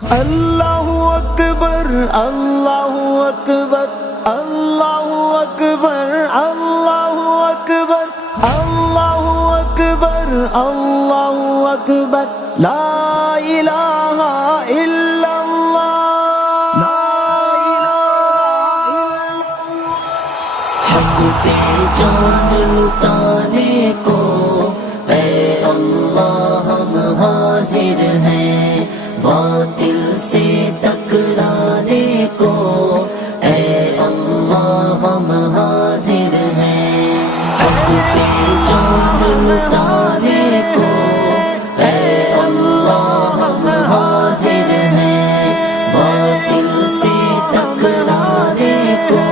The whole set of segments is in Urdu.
اللہ اکبر اللہ اکبر اللہ اکبر اللہ اکبر اللہ اکبر اللہ اکبر لا الہ الا اللہ حق پہ جان لٹانے کو اے اللہ ہم حاضر ہیں، باطل سے ٹکرانے کو اے اللہ ہم حاضر ہیں، حق پہ جان لٹانے کو اے اللہ ہم حاضر ہیں، باطل سے ٹکرانے کو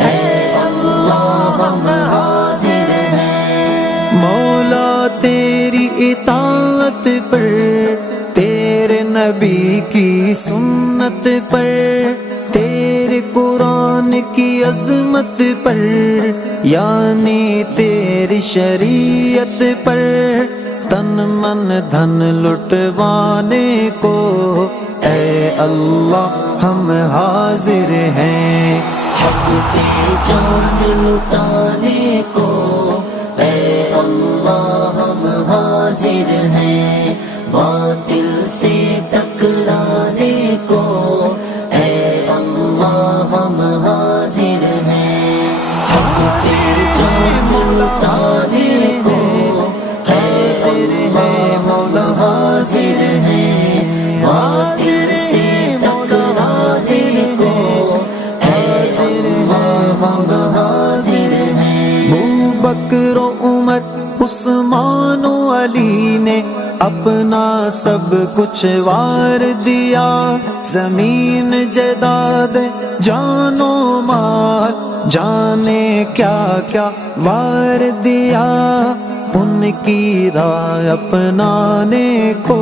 اے اللہ ہم حاضر ہیں۔ مولا تیری اطاعت پر، تیرے نبی کی سنت پر، تیرے قرآن کی عظمت پر، یعنی تیری شریعت پر تن من دھن لٹوانے کو اے اللہ ہم حاضر ہیں، حق پہ جان لٹانے کو اے اللہ ہم حاضر ہیں، باطل سے ٹکرانے کو اے اللہ ہم حاضر ہیں، حق پہ جان لٹانے کو اے اللہ ہم حاضر ہیں، باطل سے ٹکرانے کو اے اللہ ہم حاضر ہیں۔ ابو بکر و عمر عثمان و علی نے اپنا سب کچھ وار دیا، زمین جائیداد جان و مال جانے کیا کیا وار دیا، ان کی راہ اپنانے کو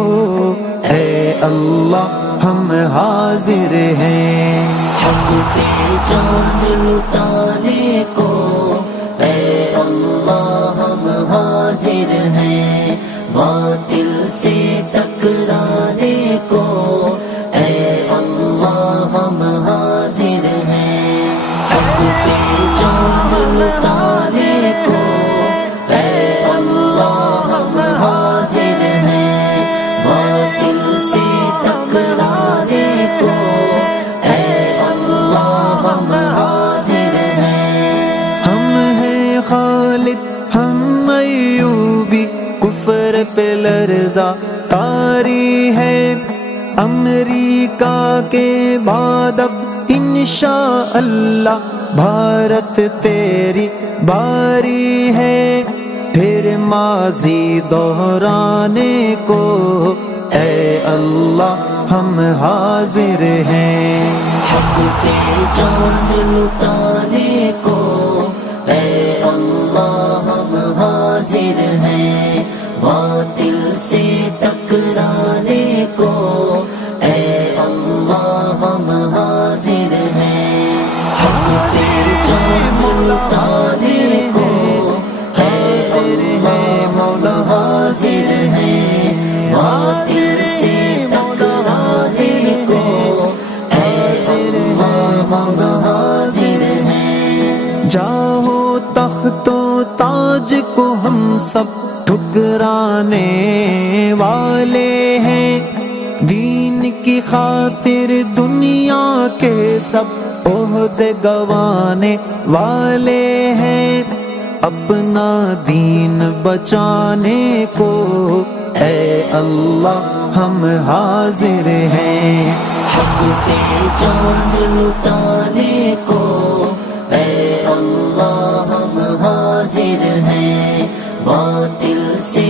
اے اللہ ہم حاضر ہیں، حق پہ جان لٹانے کو اے اللہ ہم حاضر ہیں، باطل سے ٹکرانے کو اے اللہ ہم حاضر ہیں، حق پہ جان لٹانے کو اے اللہ ہم حاضر ہیں، باطل سے ٹکرانے کو اے اللہ ہم حاضر ہیں۔ ہم ہیں خالد ہم ایوبی، کفر پہ لرزہ طاری ہے، امریکہ کے بعد اب انشاءاللہ بھارت تیری باری ہے، پھر ماضی دہرانے کو اے اللہ ہم حاضر ہیں، حق پہ جان لٹانے کو اے اللہ ہم حاضر ہیں، باطل سے ٹکرانے کو اے اللہ ہم حاضر ہیں، حق پہ جان لٹانے کو اے اللہ ہم حاضر ہیں، باطل سے ٹکرانے کو اے اللہ ہم حاضر ہیں۔ جاؤ تخت و تاج کو ہم سب ٹھکرانے والے ہیں، دین کی خاطر دنیا کے سب عہدے گنوانے والے ہیں، اپنا دین بچانے کو اے اللہ ہم حاضر ہیں، حق پہ جان لٹانے کو اے اللہ ہم حاضر ہیں، باطل سے